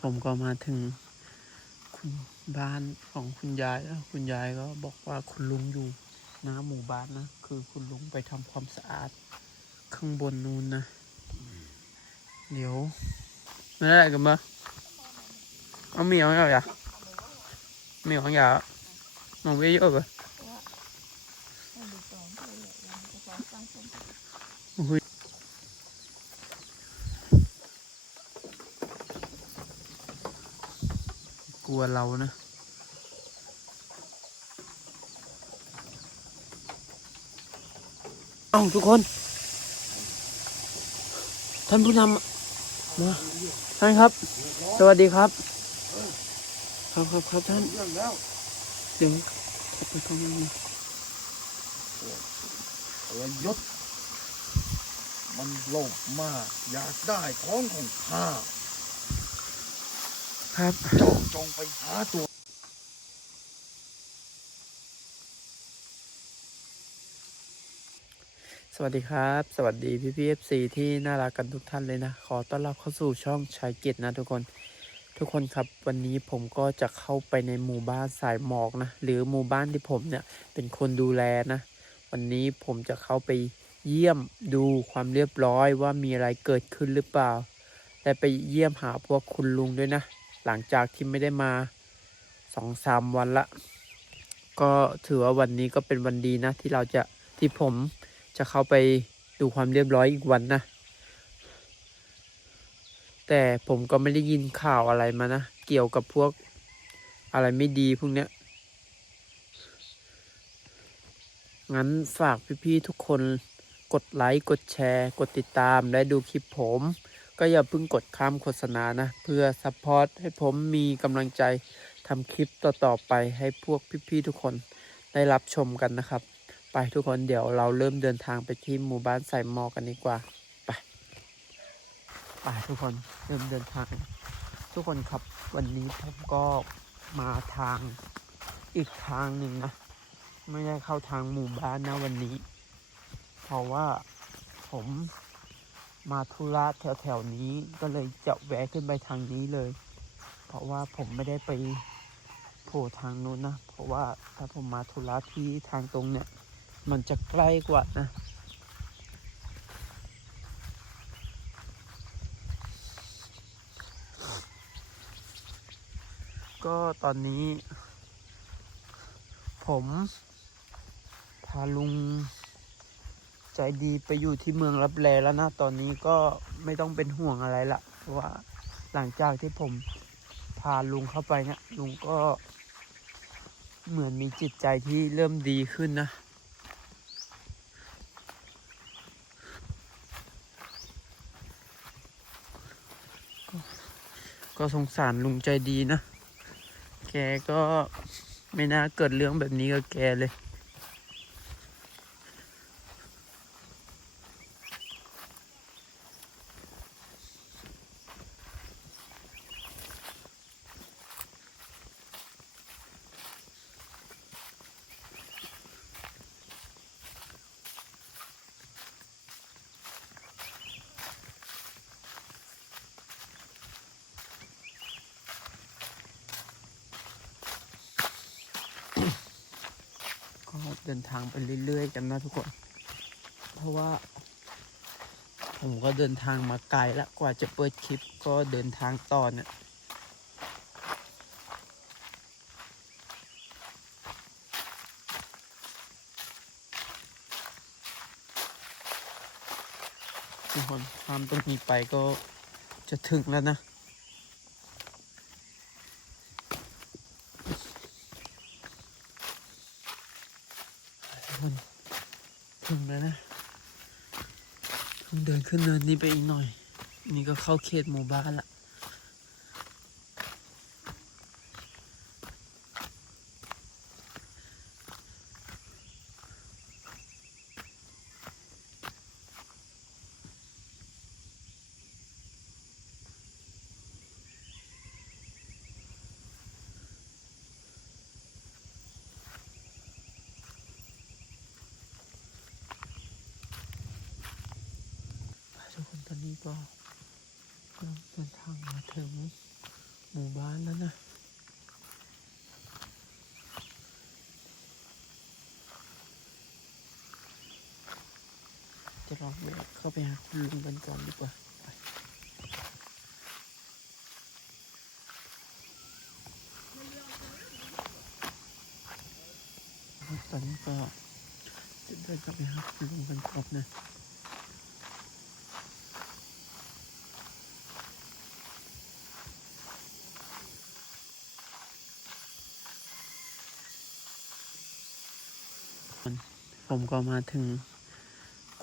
ผมก็มาถึงคุณบ้านของคุณยายแล้วคุณยายก็บอกว่าคุณลุงอยู่หน้าหมู่บ้านนะ คือคุณลุงไปทำความสะอาดข้างบนนู้นนะ เดี๋ยวไม่ได้กันปะเอาเมีเอาอย่ามีเอาอย่าน้องเยเยอะปะโอ้ยก ลัวเรานะ เอ้าทุกคน ท่านผู้นำมาท่านครับ สวัสดีครับ ครับครับครับท่านเรื่องแล้วเดี๋ยวขอไปข้างในนะเอยยศมันโลภมาก อยากได้ของของข้า ครับเจ้าจงไปหาตัวสวัสดีครับ สวัสดีพี่พีเอฟซีที่น่ารักกันทุกท่านเลยนะ ขอต้อนรับเข้าสู่ช่องชายเกียรตินะทุกคน ทุกคนครับวันนี้ผมก็จะเข้าไปในหมู่บ้านสายหมอกนะ หรือหมู่บ้านที่ผมเนี่ยเป็นคนดูแลนะ วันนี้ผมจะเข้าไปเยี่ยมดูความเรียบร้อยว่ามีอะไรเกิดขึ้นหรือเปล่า และไปเยี่ยมหาพวกคุณลุงด้วยนะ หลังจากที่ไม่ได้มาสองสามวันละ ก็ถือว่าวันนี้ก็เป็นวันดีนะ ที่เราจะที่ผมจะเข้าไปดูความเรียบร้อยอีกวันนะ แต่ผมก็ไม่ได้ยินข่าวอะไรมานะ เกี่ยวกับพวกอะไรไม่ดีพวกเนี้ย งั้นฝากพี่ๆทุกคนกดไลค์ กดแชร์ กดติดตามและดูคลิปผมก็อย่าเพิ่งกดข้ามโฆษณานะ เพื่อซัพพอร์ตให้ผมมีกำลังใจทำคลิปต่อๆไปให้พวกพี่ๆทุกคนได้รับชมกันนะครับ ไปทุกคนเดี๋ยวเราเริ่มเดินทางไปที่หมู่บ้านใส่หมอกันดีกว่า ไป ไปทุกคนเริ่มเดินทาง ทุกคนครับวันนี้ผมก็มาทางอีกทางหนึ่งนะ ไม่ได้เข้าทางหมู่บ้านนะวันนี้ เพราะว่าผม มาธุระแถวๆนี้ก็เลยจะแวะขึ้นไปทางนี้เลย เพราะว่าผมไม่ได้ไปโผล่ทางนู้นนะ เพราะว่าถ้าผมมาธุระที่ทางตรงเนี่ย มันจะใกล้กว่านะก็ตอนนี้ ผมพาลุง ใจดีไปอยู่ที่เมืองรับแลแล้วนะ ตอนนี้ก็ไม่ต้องเป็นห่วงอะไรละเพราะว่าหลังจากที่ผมพาลุงเข้าไปเนี่ยลุงก็เหมือนมีจิตใจที่เริ่มดีขึ้นนะ ก็สงสารลุงใจดีนะ แกก็ไม่น่าเกิดเรื่องแบบนี้กับแกเลย ไปเรื่อยๆกันนะทุกคน เพราะว่า ผมก็เดินทางมาไกลแล้วกว่าจะเปิดคลิปก็เดินทางต่อเนี่ยทุกคนข้ามตรงนี้ไปก็จะถึงแล้วนะ ทุกคนถึงแล้วนะเพิ่งเดิน ขึ้นเนินนี้ไปอีกหน่อย นี่ก็เข้าเขตหมู่บ้านละ ทุกคนตอนนี้ก็เราเดินทางมาถึงหมู่บ้านแล้วนะจะลองแวะเข้าไปหาคุณลุงกันก่อนดีกว่าตอนนี้ก็จะเดินเข้าไปหาคุณลุงกันก่อนนะ ผมก็มาถึง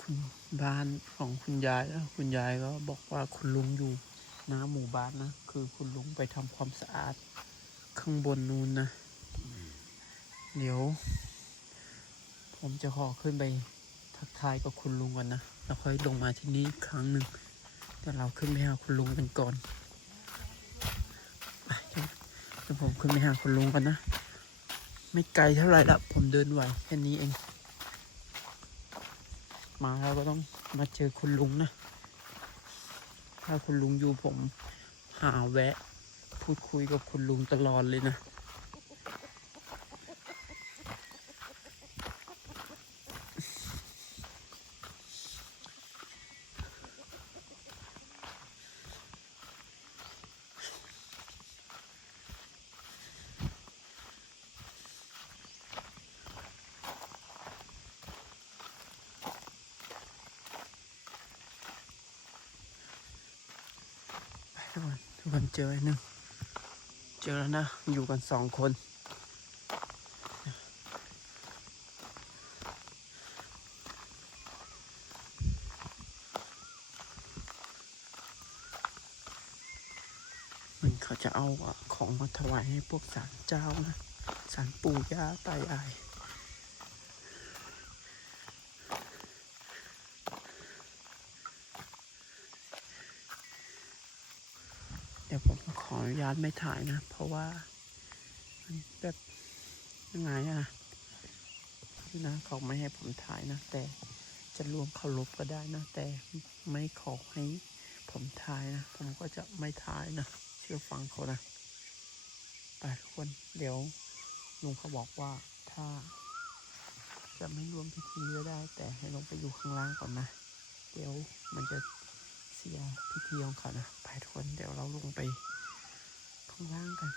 คุณบ้านของคุณยายแล้วคุณยายก็บอกว่าคุณลุงอยู่หน้าหมู่บ้านนะ คือคุณลุงไปทำความสะอาดข้างบนนู้นนะ เดี๋ยว ผมจะขอขึ้นไปทักทายกับคุณลุงก่อนนะ แล้วค่อยลงมาที่นี่ครั้งหนึ่ง แต่เราขึ้นไปหาคุณลุงกันก่อนไปเดี๋ยวเดี๋ยวผมขึ้นไปหาคุณลุงกันนะ ไม่ไกลเท่าไหร่ละผมเดินไหวแค่นี้เอง มาเราก็ต้องมาเจอคุณลุงนะ ถ้าคุณลุงอยู่ผมหาแวะ พูดคุยกับคุณลุงตลอดเลยนะ ไปทุ กคนเจอไอ้หนึ่งเจอแล้วนะ อยู่กันสองคน มันเขาจะเอาของมาถวายให้พวกสารเจ้านะ สารปู่ย่าตายาย ดี๋ยวผมขออนุญาตไม่ถ่ายนะ เพราะว่ามันแบบยังไงอะนะเขาไม่ให้ผมถ่ายนะ แต่จะรวมเคารพก็ได้นะ แต่ไม่ขอให้ผมถ่ายนะ ผมก็จะไม่ถ่ายนะ เชื่อฟังเขานะไปทุกคนเดี๋ยวลุงเขาบอกว่าถ้า จะไม่รวมพิธีก็ได้ แต่ให้ลงไปอยู่ข้างล่างก่อนนะ เดี๋ยวมันจะ เสียพิธีของเขานะไปทุกคนเดี๋ยวเราลงไปข้างล่างกัน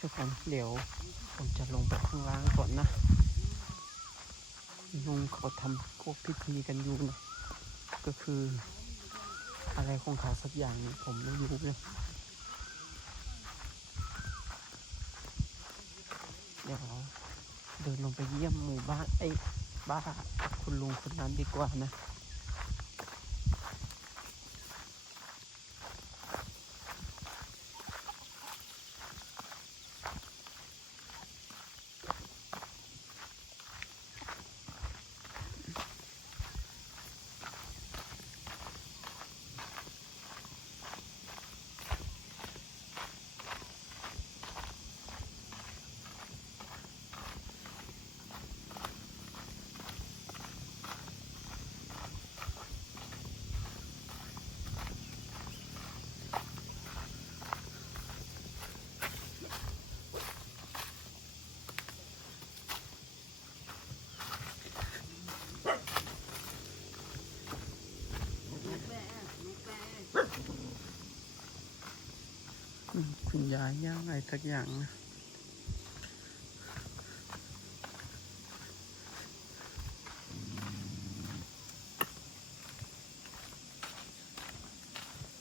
ทุกคนเดี๋ยวผมจะลงไปข้างล่างก่อนนะลุงเขาทำพวกพิธีกันอยู่นะก็คือ อะไรของเขาสักอย่างนึงผมไม่รู้เลยเดี๋ยวเราเดินลงไปเยี่ยมหมู่บ้านไอ้บ้านคุณลุงคนนั้นดีกว่านะ ย้ายย่างอะไรสักอย่างนะ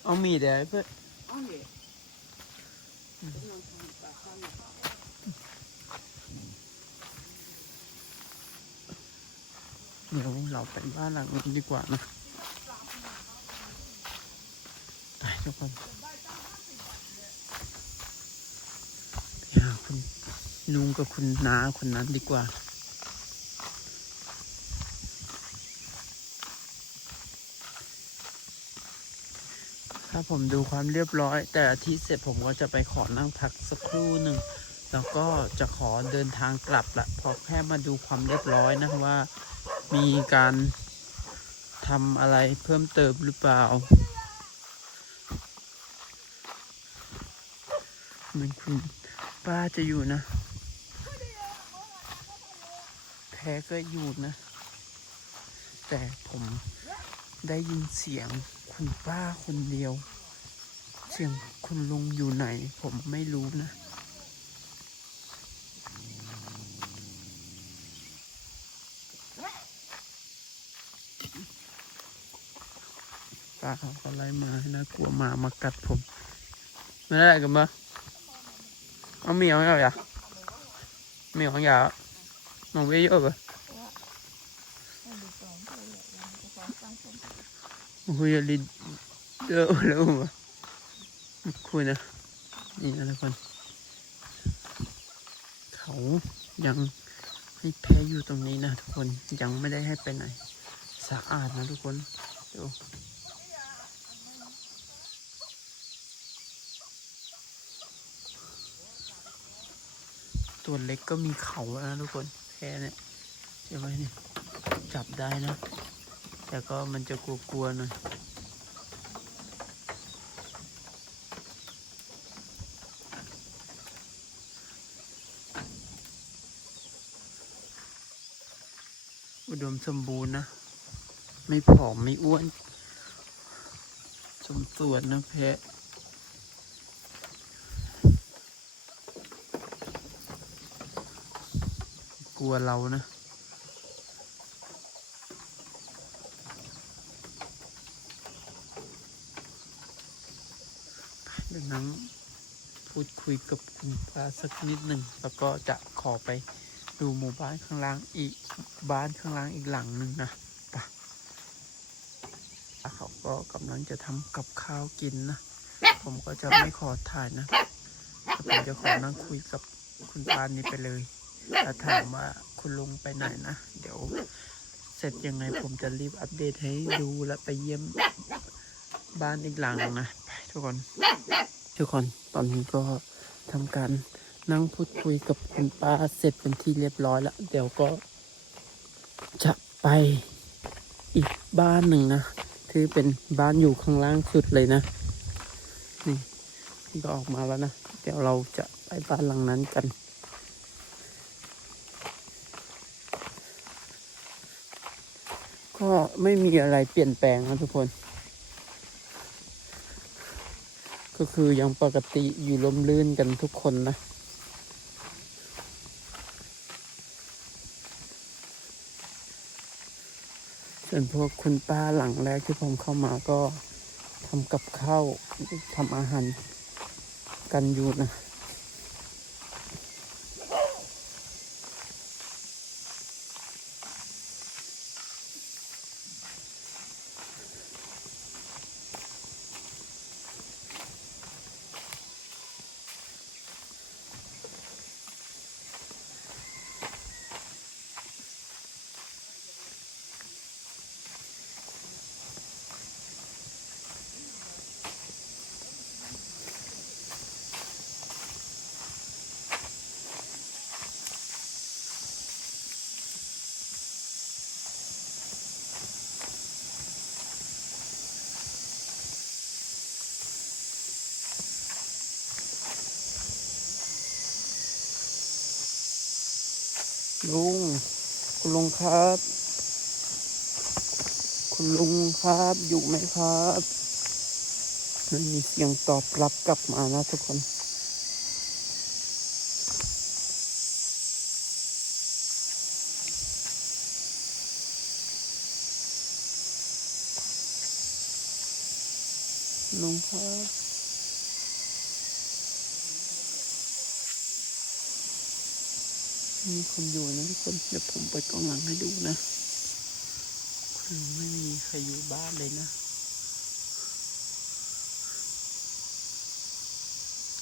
เอามีดเดี๋ยวเพื่อน Ange. Mm. Det är någon som hittar samma. เดี๋ยวเราไปบ้านหลังนู้ดีกว่านะไปทุกคน ลุงกับคุณน้าคนนั้นดีกว่า ถ้าผมดูความเรียบร้อย แต่อาทิตย์เสร็จผมก็จะไปขอนั่งพักสักครู่หนึ่ง แล้วก็จะขอเดินทางกลับละพอแค่มาดูความเรียบร้อยนะว่ามีการทำอะไรเพิ่มเติมหรือเปล่าเหมือนคุณป้าจะอยู่นะ แพ้ก็อยู่นะ แต่ผมได้ยินเสียงคุณป้าคนเดียว เสียงคุณลุงอยู่ไหน ผมไม่รู้นะป้าเขาก็ไล่มาให้น่ากลัวหมามากัดผมไม่ได้กันปะเอาเหมียวไม่เอาอย่าเหมียวอย่า น้องเบี้ยเยอะปะคุยลิดเยอแล้วปะคุยนะนี่นะทุกคนเขายังให้แพ้อยู่ตรงนี้นะทุกคนยังไม่ได้ให้ไปไหนสะอาดนะทุกคนดูตัวเล็กก็มีเขาแล้วนะทุกคน แพ้เนี่ยใช่ไหมเนี่ยจับได้นะ แต่ก็มันจะกลัวๆหน่อยอุดมสมบูรณ์นะ ไม่ผอม ไม่อ้วน สมส่วนนะแพะ ลัวเรานะ เดี๋ยวนั้นพูดคุยกับคุณป้าสักนิดหนึ่ง แล้วก็จะขอไปดูหมู่บ้านข้างล่างอีกบ้านข้างล่างอีกหลังหนึ่งนะไปเขาก็กำลังจะทำกับข้าวกินนะ ผมก็จะไม่ขอถ่ายนะผมจะขอนั่งคุยกับคุณป้านี้ไปเลย ถ้าถามว่าคุณลุงไปไหนนะ เดี๋ยว เสร็จยังไงผมจะรีบอัปเดตให้ดูและไปเยี่ยมบ้านอีกหลังนะ ไปทุกคน ทุกคนตอนนี้ก็ทำการนั่งพูดคุยกับคุณป้าเสร็จเป็นที่เรียบร้อยแล้ว เดี๋ยวก็จะไปอีกบ้านหนึ่งนะที่เป็นบ้านอยู่ข้างล่างสุดเลยนะนี่ก็ออกมาแล้วนะ เดี๋ยวเราจะไปบ้านหลังนั้นกัน ก็ ไม่มีอะไรเปลี่ยนแปลงนะทุกคน ก็คือยังปกติอยู่ลมลื่นกันทุกคนนะ ส่วนพวกคุณป้าหลังแรกที่ผมเข้ามาก็ทำกับข้าวทำอาหารกันอยู่นะ ลุง คุณลุงครับ คุณลุงครับอยู่ไหมครับไม่มีเสียงตอบรับกลับมานะทุกคนลุงครับ มีคนอยู่นะทุกคนเดี๋ยวผมเปิดกล้องหลังให้ดูนะ คือไม่มีใครอยู่บ้านเลยนะ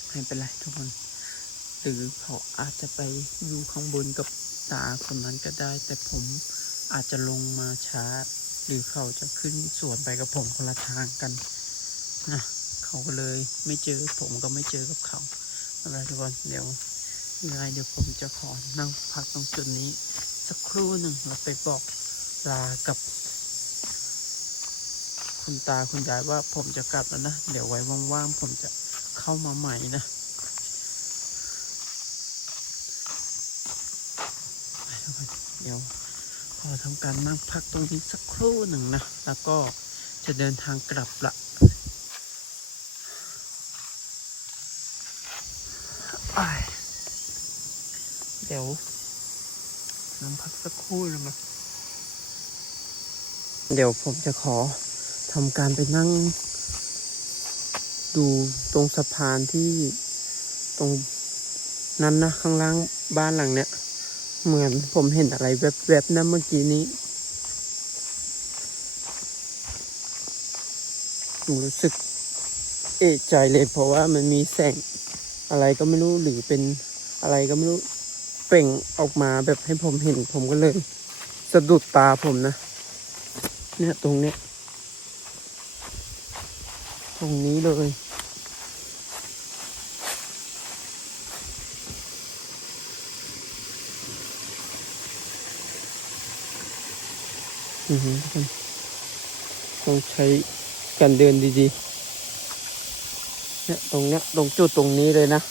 ไม่เป็นไรทุกคนหรือเขาอาจจะไปอยู่ข้างบนกับตาคนนั้นก็ได้ แต่ผมอาจจะลงมาช้า หรือเขาจะขึ้นสวนไปกับผมคนละทางกันนะเขาเลยไม่เจอผมก็ไม่เจอกับเขาไม่เป็นไรทุกคนเดี๋ยว ยังไงเดี๋ยวผมจะขอนั่งพักตรงจุดนี้ สักครู่หนึ่งเราไปบอกลากับ คุณตาคุณยายว่าผมจะกลับแล้วนะ เดี๋ยวไว้ว่างๆผมจะเข้ามาใหม่นะเดี๋ยวขอทำการนั่งพักตรงนี้สักครู่หนึ่งนะ แล้วก็จะเดินทางกลับละ เดี๋ยวนั่งพักสักครู่นึงนะเดี๋ยวผมจะขอทำการไปนั่ง ดูตรงสะพานที่ตรงนั้นนะข้างล่างบ้านหลังเนี้ยเหมือนผมเห็นอะไรแวบๆนะเมื่อกี้นี้หนูรู้สึกเอะใจเลยเพราะว่ามันมีแสงอะไรก็ไม่รู้หรือเป็นอะไรก็ไม่รู้ เปล่งออกมาแบบให้ผมเห็นผมก็เลยสะดุดตาผมนะ เนี่ยตรงเนี้ยตรงนี้เลยอือหือทุกคต้องใช้การเดินดีๆ เนี่ยตรงเนี้ยตรงจุดตรงนี้เลยนะ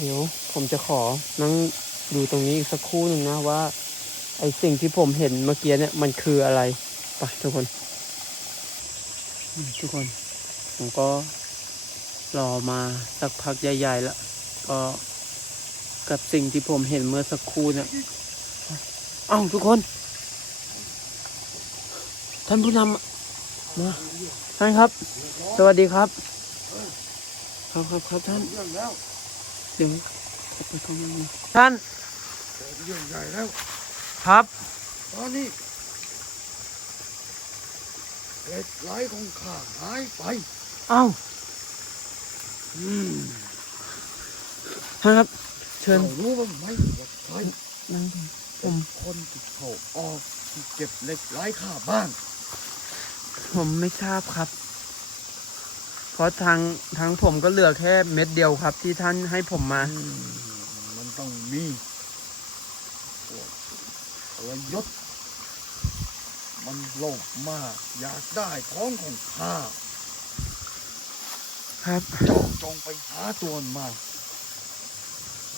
เดี๋ยวผมจะขอนั่งดูตรงนี้อีกสักครู่หนึ่งนะว่า ไอสิ่งที่ผมเห็นเมื่อกี้เนี่ยมันคืออะไรไปทุกคน ทุกคน ผมก็รอมาสักพักใหญ่ๆแล้วก็กับสิ่งที่ผมเห็นเมื่อสักครู่เนี่ยเอ้าทุกคน ท่านผู้นำมาท่านครับ สวัสดีครับ ครับครับครับท่าน เรื่องแล้วเดี๋ยวเอาไปข้างนอกท่านเกิดเรื่องใหญ่แล้วครับตอนนี้เหล็กไหลของข้าหายไป เอ้าอืมท่านครับ เชิญ เจ้ารู้บ้างไหมว่าใครนั่งก่อนผเป็นมคนที่เข้าออกที่เก็บเหล็กไหลข้าบ้านผมไม่ทราบครับ เพราะทางทางผมก็เหลือแค่เม็ดเดียวครับ ที่ท่านให้ผมมาอืมมันต้องมีพวกทรยศ มันโลภมาก อยากได้ของของข้าครับ เจ้าจงไปหาตัวมันมา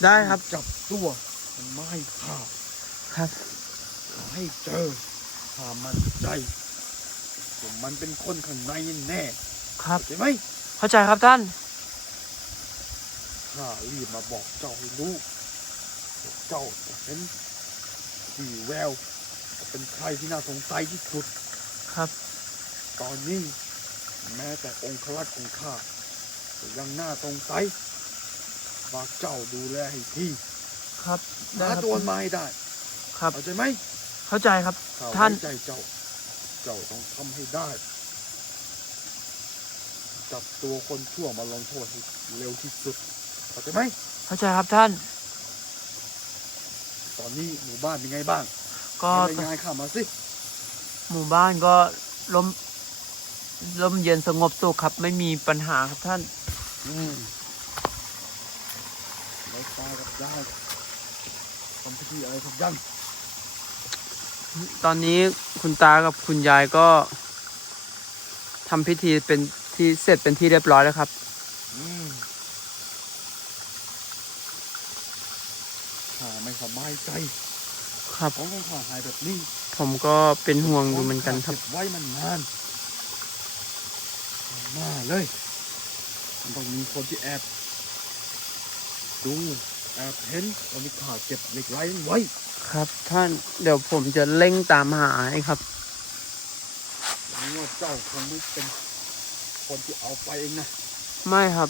ได้ครับจับตัวมันมาให้ข้าครับขอให้เจอข้ามั่นใจว่ามันเป็นคนข้างในแน่ ครับเข้าใจไหมเข้าใจครับท่านข้ารีบมาบอกเจ้าให้รู้ว่าเจ้าจะเป็นที่แววจะเป็นใครที่น่าสงสัยที่สุด ครับ ตอนนี้แม้แต่องครักษ์ของข้าก็ยังน่าสงสัยฝากเจ้าดูแลให้ที่ครับได้หาครับตัวมันมาให้ได้ ครับเข้าใจไหมเข้าใจครับข้าท่านไว้ใจเจ้า เจ้าต้องทำให้ได้ จับตัวคนชั่วมาลงโทษให้เร็วที่สุดเข้าใจไหมเข้าใจครับท่าน ตอนนี้หมู่บ้านเป็นไงบ้างก็รายงานข้ามาสิหมู่บ้านก็ลมลมเย็นสงบสุขครับ ไม่มีปัญหาครับท่านอืมแล้วตากับยายทำพิธีอะไรสักอย่างตอนนี้คุณตากับคุณยายก็ทำพิธีเป็น ที่เสร็จเป็นที่เรียบร้อยแล้วครับอืมข้าไม่สบายใจครับของของข้าหายแบบนี้ ผมก็เป็นห่วงอยู่เหมือนกันครับเก็บไว้มันนาน มาเลยมันต้องมีคนที่แอบดูแอบเห็นว่ามีข่าเก็บเหล็กไหลนั้นไว้ ครับท่านเดี๋ยวผมจะเร่งตามหาให้ครับหรือว่าเจ้าคงไม่เป็น คนที่เอาไปเองนะไม่ครับ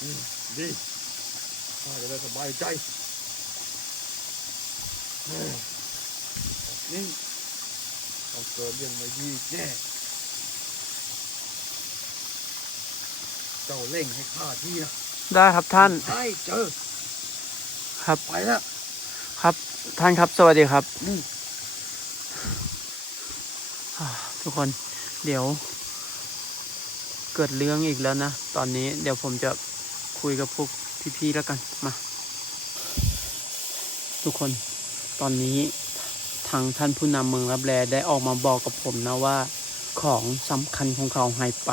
อืมดีข้าจะได้สบายใจเฮ้ยนี่ต้องเกิดเรื่องไม่ดีแน่เจ้าเร่งให้ข้าที่นะได้ครับท่านให้เจอครับ ไปแล้วครับท่านครับสวัสดีครับ อืม อ่า ทุกคนเดี๋ยว เกิดเรื่องอีกแล้วนะ ตอนนี้เดี๋ยวผมจะคุยกับพวกพี่ๆแล้วกันมา ทุกคนตอนนี้ทางท่านผู้นำเมืองรับแลได้ออกมาบอกกับผมนะว่า ของสำคัญของเขาหายไป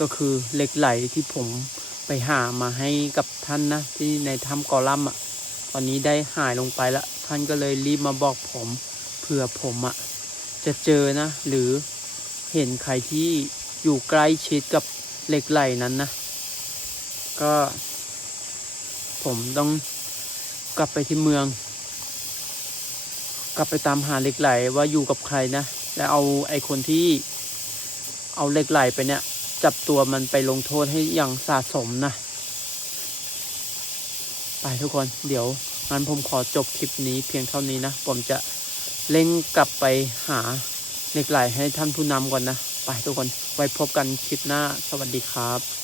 ก็คือเหล็กไหลที่ผมไปหามาให้กับท่านนะ ที่ในถ้ำกอลัมอะ ตอนนี้ได้หายลงไปแล้วท่านก็เลยรีบมาบอกผมเผื่อผมอะ จะเจอนะ หรือเห็นใครที่อยู่ใกล้ชิดกับเหล็กไหลนั้นนะ ก็ ผมต้องกลับไปที่เมือง กลับไปตามหาเหล็กไหลว่าอยู่กับใครนะ แล้วเอาไอ้คนที่เอาเหล็กไหลไปเนี่ย จับตัวมันไปลงโทษให้อย่างสะสมนะ ไปทุกคนเดี๋ยวงั้นผมขอจบคลิปนี้เพียงเท่านี้นะ ผมจะ เล่งกลับไปหาเหล็กไหลให้ท่านผู้นำก่อนนะ ไปทุกคนไว้พบกันคลิปหน้าสวัสดีครับ